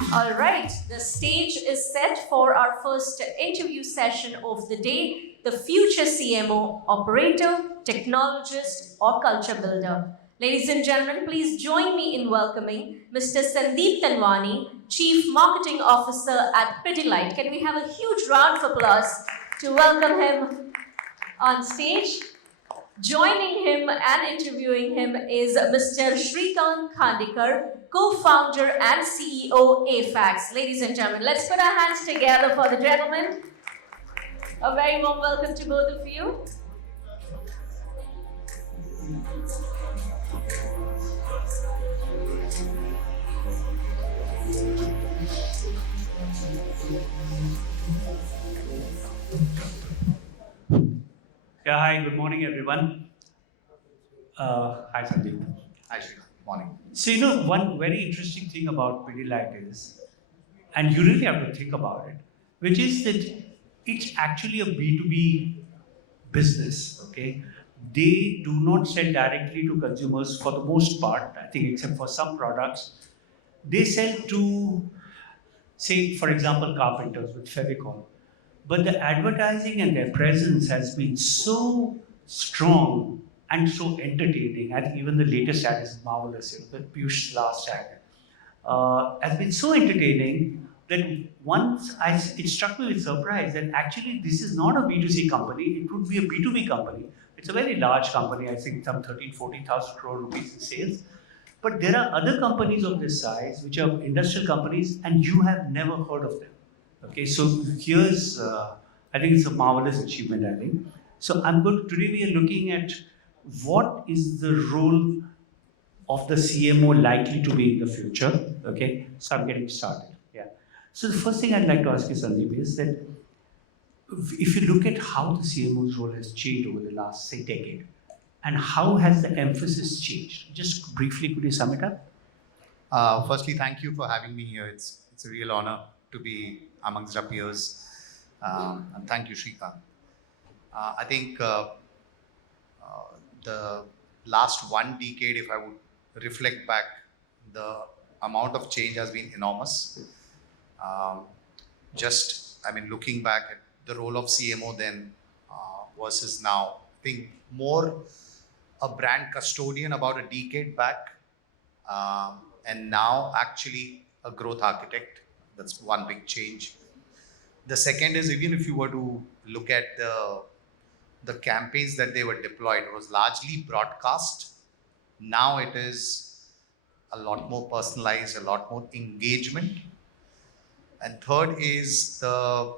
All right, the stage is set for our first interview session of the day, the future CMO, operator, technologist, or culture builder. Ladies and gentlemen, please join me in welcoming Mr. Sandeep Tanwani, Chief Marketing Officer at Pidilite. Can we have a huge round of applause to welcome him on stage? Joining him and interviewing him is Mr. Sreekant Khandekar, co-founder and CEO afaqs. Ladies and gentlemen, let's put our hands together for the gentleman. A very warm welcome to both of you. Yeah, hi, good morning, everyone. Hi, Sandeep. Hi, Sreekant. Morning. So, one very interesting thing about Pidilite is, and you really have to think about it, which is that it's actually a B2B business, okay? They do not sell directly to consumers for the most part, I think, except for some products. They sell to, say, for example, carpenters with Fevicol. But the advertising and their presence has been so strong and so entertaining. I think even the latest ad is marvelous. The Piyush's last ad has been so entertaining that it struck me with surprise that actually this is not a B2C company. It would be a B2B company. It's a very large company. I think some 14,000 crore rupees in sales. But there are other companies of this size which are industrial companies, and you have never heard of them. Okay, so here's, I think it's a marvelous achievement, I think. So today we are looking at what is the role of the CMO likely to be in the future. Okay, so I'm getting started. Yeah. So the first thing I'd like to ask you, Sandeep, is that if you look at how the CMO's role has changed over the last, say, decade, and how has the emphasis changed? Just briefly, could you sum it up? Firstly, thank you for having me here. It's a real honor to be amongst our peers. And thank you, Sreekant. I think the last one decade, if I would reflect back, the amount of change has been enormous. Looking back at the role of CMO then versus now, I think more a brand custodian about a decade back, and now actually a growth architect. That's one big change. The second is, even if you were to look at the campaigns that they were deployed, it was largely broadcast. Now it is a lot more personalized, a lot more engagement. And third is the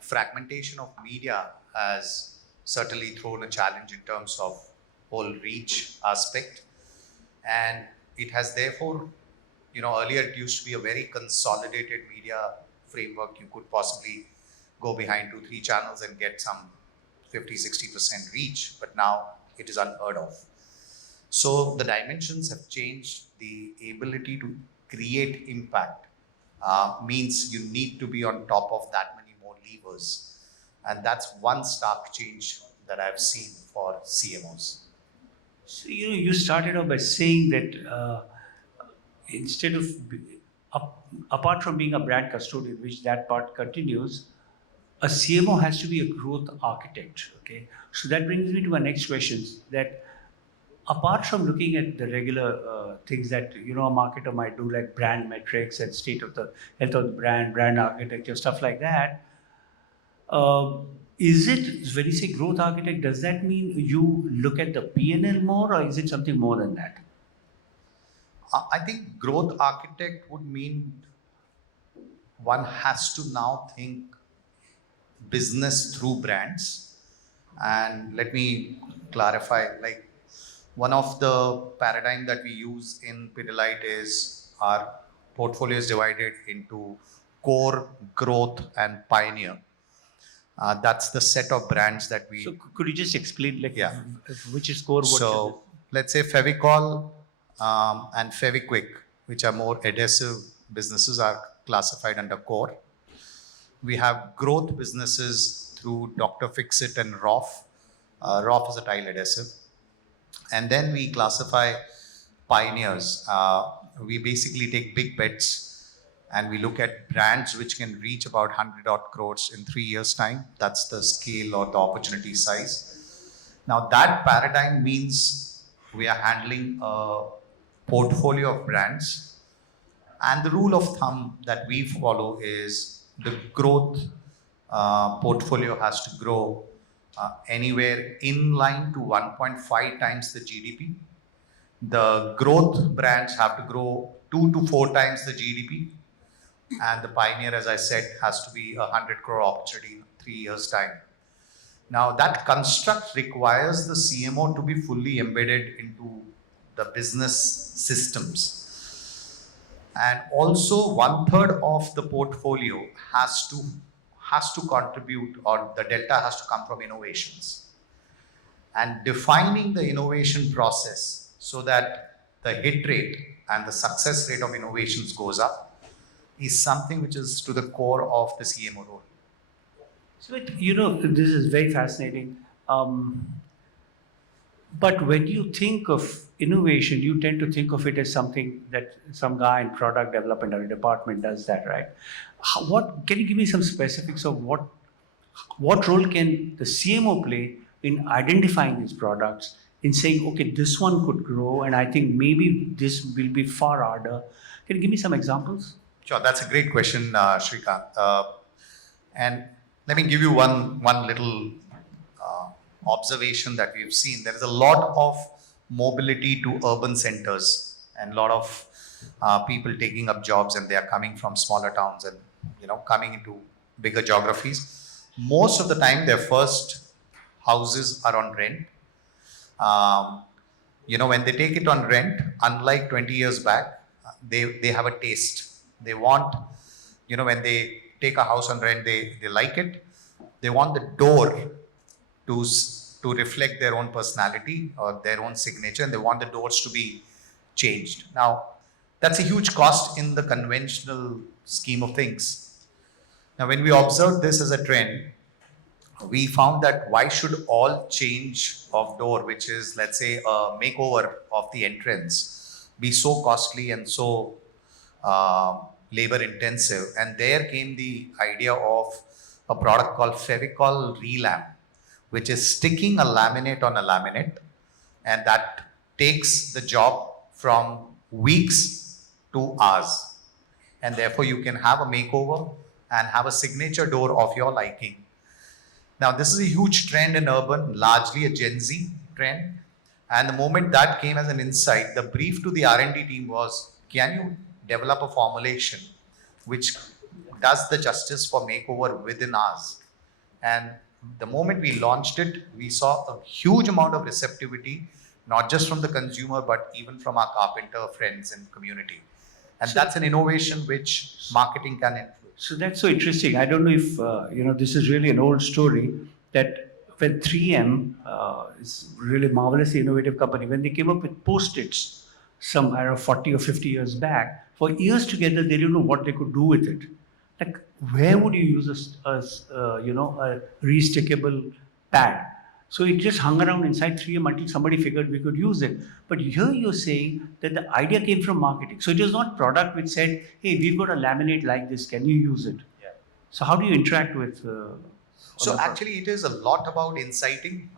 fragmentation of media has certainly thrown a challenge in terms of whole reach aspect. And it has therefore, earlier it used to be a very consolidated media framework. You could possibly go behind 2-3 channels and get some 50-60% reach, but now it is unheard of. So the dimensions have changed. The ability to create impact means you need to be on top of that many more levers. And that's one stark change that I've seen for CMOs. So, you started off by saying that instead of, apart from being a brand custodian, which that part continues, a CMO has to be a growth architect. Okay, so that brings me to my next question. That apart from looking at the regular things that a marketer might do, like brand metrics and state of the health of the brand architecture, stuff like that. Is it, when you say growth architect, does that mean you look at the P&L more, or is it something more than that? I think growth architect would mean one has to now think business through brands. And let me clarify, like one of the paradigm that we use in Pidilite is our portfolio is divided into core, growth, and pioneer. That's the set of brands that we... So could you just explain, which is core? So let's say Fevicol and Fevikwik, which are more adhesive businesses, are classified under core. We have growth businesses through Dr. Fixit and ROF. ROF is a tile adhesive. And then we classify pioneers. We basically take big bets and we look at brands which can reach about 100 odd crores in 3 years' time. That's the scale or the opportunity size. Now, that paradigm means we are handling a portfolio of brands, and the rule of thumb that we follow is the growth portfolio has to grow anywhere in line to 1.5 times the GDP. The growth brands have to grow 2 to 4 times the GDP, and the pioneer, as I said, has to be 100 crore opportunity in 3 years' time. Now, that construct requires the CMO to be fully embedded into the business systems. And also, one third of the portfolio has to contribute, or the delta has to come from innovations. And defining the innovation process so that the hit rate and the success rate of innovations goes up is something which is to the core of the CMO role. So, this is very fascinating. But when you think of innovation, you tend to think of it as something that some guy in product development or a department does that, right? What can you give me some specifics of what role can the CMO play in identifying these products, in saying, okay, this one could grow, and I think maybe this will be far harder. Can you give me some examples? Sure, that's a great question, Sreekant. And let me give you one little observation that we've seen. There is a lot of mobility to urban centers, and a lot of people taking up jobs, and they are coming from smaller towns and coming into bigger geographies. Most of the time, their first houses are on rent. When they take it on rent, unlike 20 years back, they have a taste. They want, when they take a house on rent, they like it. They want the door to reflect their own personality or their own signature, and they want the doors to be changed. Now, that's a huge cost in the conventional scheme of things. Now, when we observed this as a trend, we found that why should all change of door, which is, let's say, a makeover of the entrance, be so costly and so labor intensive? And there came the idea of a product called Fevicol Relam, which is sticking a laminate on a laminate, and that takes the job from weeks to hours. And therefore, you can have a makeover and have a signature door of your liking. Now, this is a huge trend in urban, largely a Gen Z trend. And the moment that came as an insight, the brief to the R&D team was, can you develop a formulation which does the justice for makeover within hours? And the moment we launched it, we saw a huge amount of receptivity, not just from the consumer, but even from our carpenter friends and community. And that's an innovation which marketing can influence. So that's so interesting. I don't know if, this is really an old story, that when 3M is really marvelously innovative company, when they came up with Post-its some, 40 or 50 years back, for years together, they didn't know what they could do with it. Like, where would you use a restickable pad? So it just hung around inside 3M until somebody figured we could use it. But here you're saying that the idea came from marketing. So it was not product which said, hey, we've got a laminate like this, can you use it? Yeah. So how do you interact with... So actually it is a lot about inciting,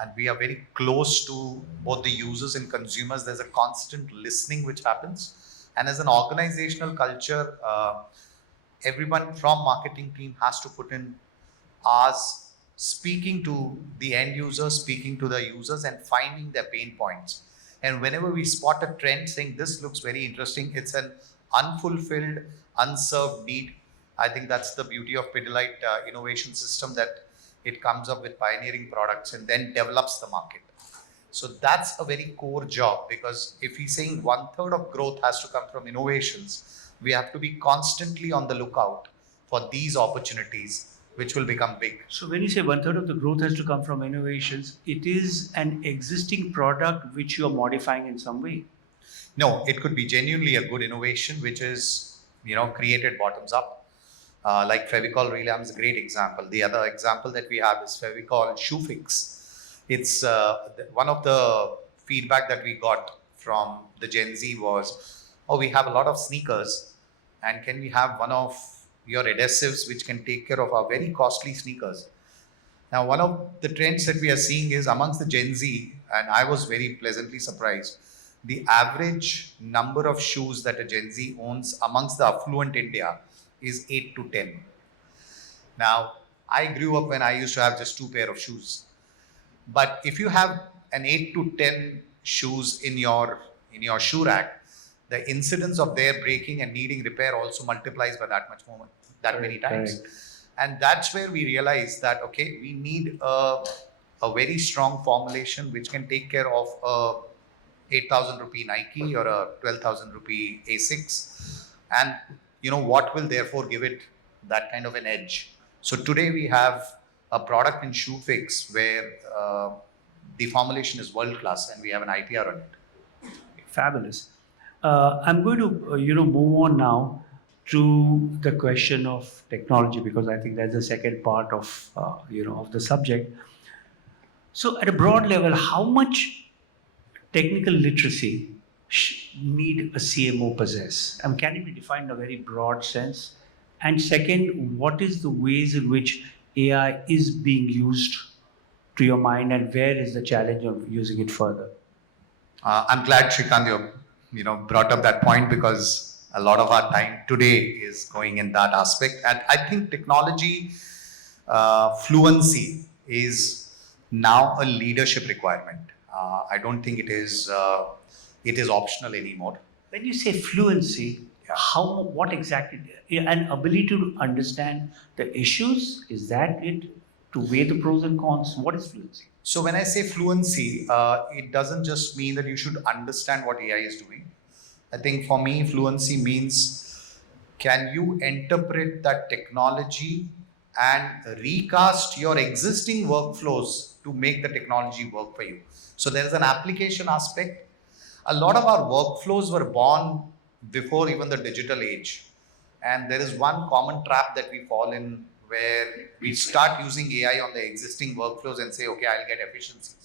and we are very close to both the users and consumers. There's a constant listening which happens. And as an organizational culture, everyone from marketing team has to put in hours speaking to the end user, speaking to the users, and finding their pain points. And whenever we spot a trend saying this looks very interesting, it's an unfulfilled, unserved need. I think that's the beauty of Pidilite innovation system, that it comes up with pioneering products and then develops the market. So that's a very core job, because if we're saying 1/3 of growth has to come from innovations, we have to be constantly on the lookout for these opportunities which will become big. So when you say 1/3 of the growth has to come from innovations, it is an existing product which you are modifying in some way. No, it could be genuinely a good innovation which is, created bottoms up. Like Fevicol Relam is a great example. The other example that we have is Fevicol Shoe Fix. It's one of the feedback that we got from the Gen Z was, we have a lot of sneakers, and can we have one of your adhesives which can take care of our very costly sneakers? Now, one of the trends that we are seeing is amongst the Gen Z, and I was very pleasantly surprised, the average number of shoes that a Gen Z owns amongst the affluent India is 8 to 10. Now, I grew up when I used to have just 2 pair of shoes. But if you have an 8 to 10 shoes in your shoe rack, the incidence of their breaking and needing repair also multiplies by that much more, that many times. Correct. And that's where we realize that, okay, we need a very strong formulation which can take care of a 8,000 rupee Nike or a 12,000 rupee A6. And what will therefore give it that kind of an edge. So today we have a product in Shoe Fix where the formulation is world class and we have an ITR on it. Fabulous. I'm going to, move on now to the question of technology because I think that's the second part of, of the subject. So, at a broad level, how much technical literacy need a CMO possess? Can it be defined in a very broad sense? And second, what is the ways in which AI is being used to your mind, and where is the challenge of using it further? I'm glad Sreekant you brought up that point because a lot of our time today is going in that aspect. And I think technology fluency is now a leadership requirement. I don't think it is optional anymore. When you say fluency, what exactly? An ability to understand the issues, is that it? To weigh the pros and cons, what is fluency? So when I say fluency, it doesn't just mean that you should understand what AI is doing. I think for me, fluency means can you interpret that technology and recast your existing workflows to make the technology work for you. So there is an application aspect. A lot of our workflows were born before even the digital age. And there is one common trap that we fall in where we start using AI on the existing workflows and say, okay, I'll get efficiencies.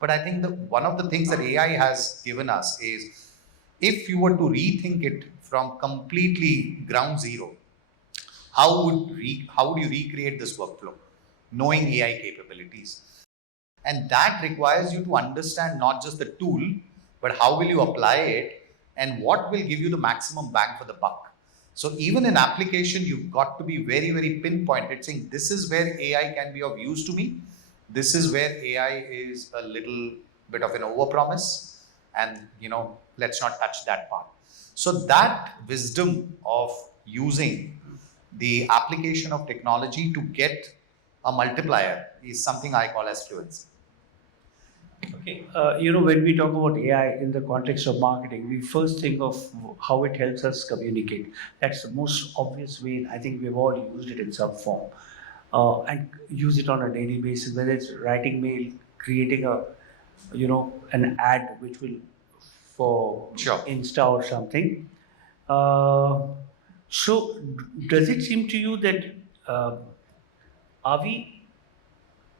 But I think one of the things that AI has given us is if you were to rethink it from completely ground zero, how would you recreate this workflow knowing AI capabilities? And that requires you to understand not just the tool, but how will you apply it and what will give you the maximum bang for the buck. So even in application, you've got to be very, very pinpointed, saying this is where AI can be of use to me. This is where AI is a little bit of an overpromise, and let's not touch that part. So that wisdom of using the application of technology to get a multiplier is something I call as fluency. Okay, when we talk about AI in the context of marketing, we first think of how it helps us communicate. That's the most obvious way. I think we've all used it in some form and use it on a daily basis, whether it's writing mail, creating an ad which will for Sure. Insta or something. So, does it seem to you that are we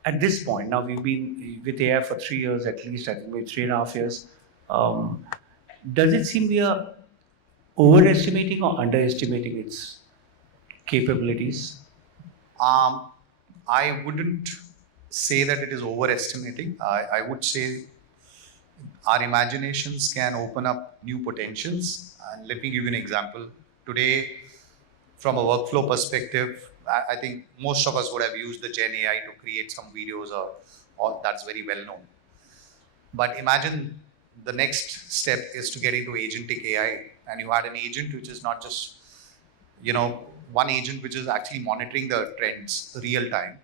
at this point, now we've been with AI for 3 years at least, I think maybe 3.5 years. Does it seem we are overestimating or underestimating its capabilities? I wouldn't say that it is overestimating. I would say our imaginations can open up new potentials. And let me give you an example. Today, from a workflow perspective, I think most of us would have used the Gen AI to create some videos or that's very well known. But imagine the next step is to get into agentic AI, and you had an agent which is not just, one agent which is actually monitoring the trends real time.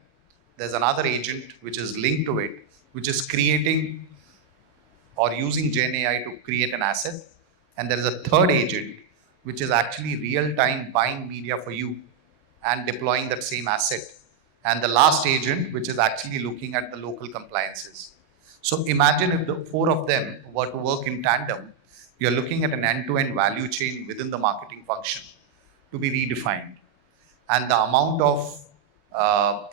There's another agent which is linked to it, which is creating or using Gen AI to create an asset. And there is a third agent which is actually real time buying media for you and deploying that same asset. And the last agent, which is actually looking at the local compliances. So imagine if the four of them were to work in tandem, you're looking at an end-to-end value chain within the marketing function to be redefined. And the amount of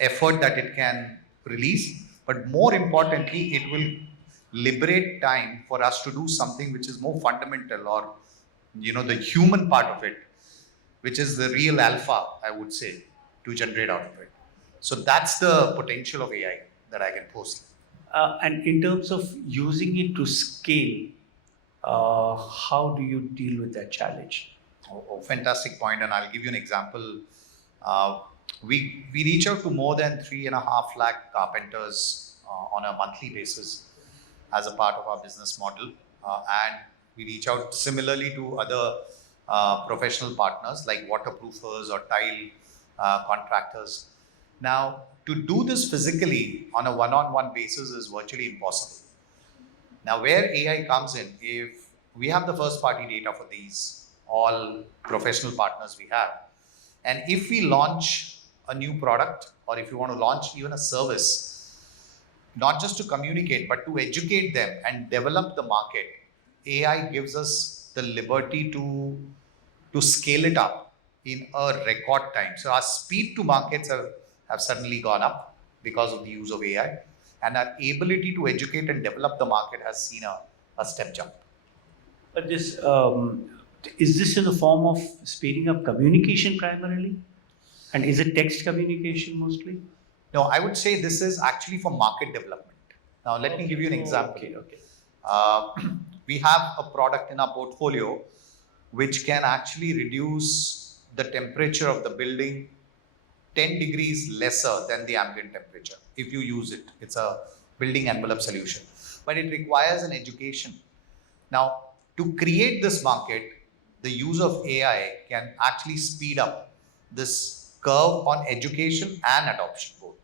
effort that it can release, but more importantly, it will liberate time for us to do something which is more fundamental or, the human part of it. which is the real alpha, I would say, to generate out of it. So that's the potential of AI that I can foresee. And in terms of using it to scale, how do you deal with that challenge? Fantastic point, and I'll give you an example. We reach out to more than 3.5 lakh carpenters on a monthly basis as a part of our business model, and we reach out similarly to other professional partners like waterproofers or tile contractors. Now, to do this physically on a one-on-one basis is virtually impossible. Now, where AI comes in, if we have the first party data for these all professional partners we have, and if we launch a new product or if you want to launch even a service, not just to communicate but to educate them and develop the market, AI gives us the liberty to scale it up in a record time. So our speed to markets have suddenly gone up because of the use of AI, and our ability to educate and develop the market has seen a step jump. But this is this in the form of speeding up communication primarily, and is it text communication mostly? No, I would say this is actually for market development. Now, let me give you an example. Okay. We have a product in our portfolio which can actually reduce the temperature of the building 10 degrees lesser than the ambient temperature if you use it. It's a building envelope solution, but it requires an education. Now, to create this market, the use of AI can actually speed up this curve on education and adoption both.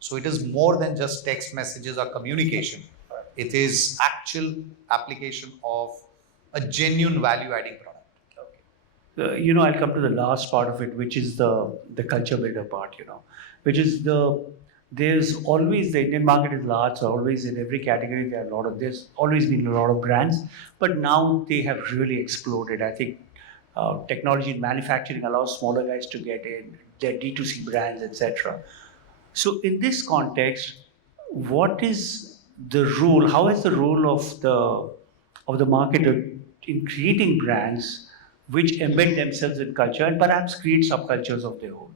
So it is more than just text messages or communication. It is actual application of a genuine value adding product. I'll come to the last part of it, which is the culture builder part. Which is there's always the Indian market is large, so always in every category there's always been a lot of brands, but now they have really exploded. I think technology in manufacturing allows smaller guys to get in, their D2C brands, etc. So in this context, what is the role? How is the role of the marketer in creating brands which embed themselves in culture and perhaps create subcultures of their own?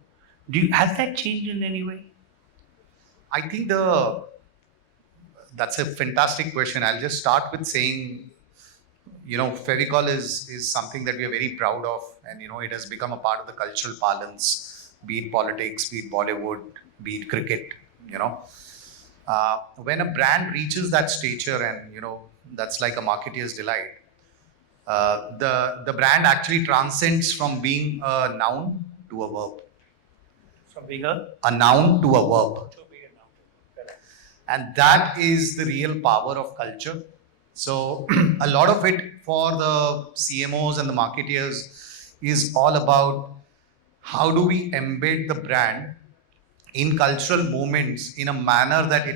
Has that changed in any way? I think that's a fantastic question. I'll just start with saying, Fevicol is something that we are very proud of, and it has become a part of the cultural parlance, be it politics, be it Bollywood, be it cricket. When a brand reaches that stature, and that's like a marketeer's delight, the brand actually transcends from being a noun to a verb. From being a noun to a verb. And that is the real power of culture. So a lot of it for the CMOs and the marketeers is all about how do we embed the brand in cultural moments in a manner that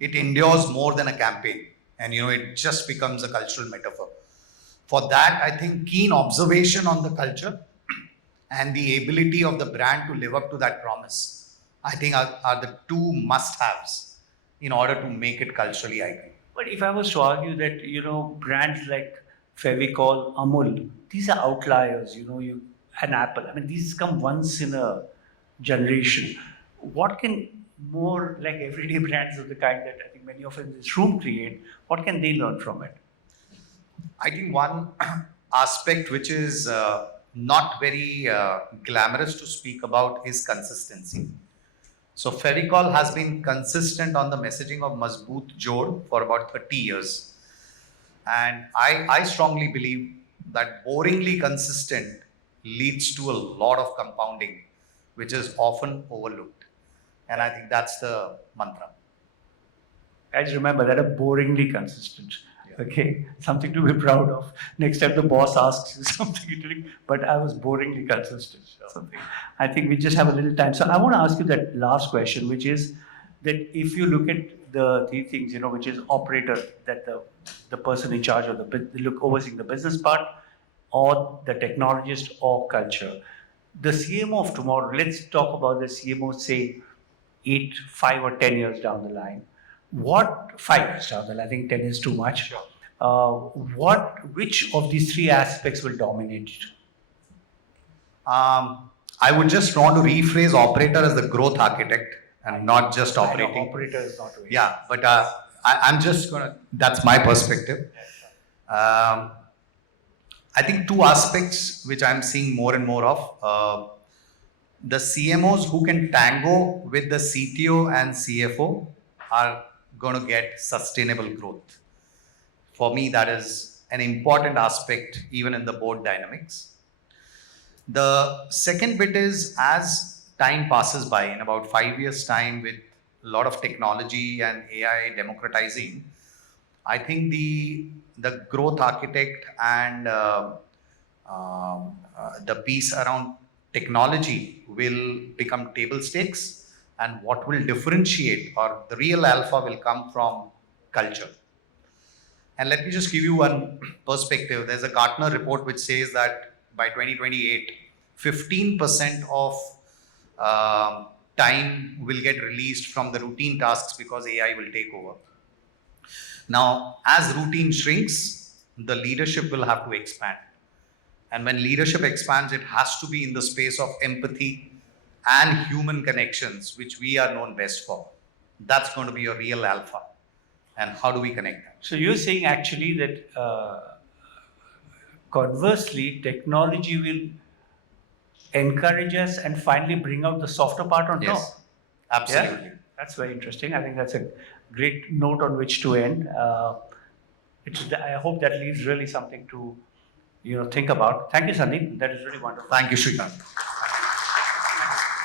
it endures more than a campaign, and it just becomes a cultural metaphor. For that, I think keen observation on the culture and the ability of the brand to live up to that promise, I think are the two must-haves in order to make it culturally iconic. But if I was to argue that, brands like Fevicol, Amul, these are outliers, an Apple. I mean, these come once in a generation. What can more like everyday brands of the kind that I think many of us in this room create, what can they learn from it? I think one aspect which is not very glamorous to speak about is consistency. So Fevicol has been consistent on the messaging of Mazboot Jod for about 30 years. And I strongly believe that boringly consistent leads to a lot of compounding, which is often overlooked. And I think that's the mantra. Guys, remember that are boringly consistent. Okay, something to be proud of. Next time the boss asks you something, but I was boringly consistent. Something. I think we just have a little time. So I want to ask you that last question, which is that if you look at the three things, which is operator, that the person in charge of overseeing the business part, or the technologist, or culture. The CMO of tomorrow. Let's talk about the CMO, say 5 or 10 years down the line. What 5 years down the line? I think 10 is too much. Which of these three aspects will dominate? I would just want to rephrase operator as the growth architect and not just I know operating. operator is not really. Yeah, but I'm just gonna. That's my perspective. I think two aspects which I'm seeing more and more of. The CMOs who can tango with the CTO and CFO are going to get sustainable growth. For me, that is an important aspect even in the board dynamics. The second bit is as time passes by, in about 5 years' time, with a lot of technology and AI democratizing, I think the growth architect and the piece around technology will become table stakes, and what will differentiate or the real alpha will come from culture. And let me just give you one perspective. There's a Gartner report which says that by 2028, 15% of time will get released from the routine tasks because AI will take over. Now, as routine shrinks, the leadership will have to expand. And when leadership expands, it has to be in the space of empathy and human connections, which we are known best for. That's going to be a real alpha. And how do we connect that? So you're saying actually that conversely, technology will encourage us and finally bring out the softer part on Yes, top. absolutely. Yeah? That's very interesting. I think that's a great note on which to end. I hope that leaves really something to think about. Thank you, Sandeep. That is really wonderful. Thank you, Sreekant.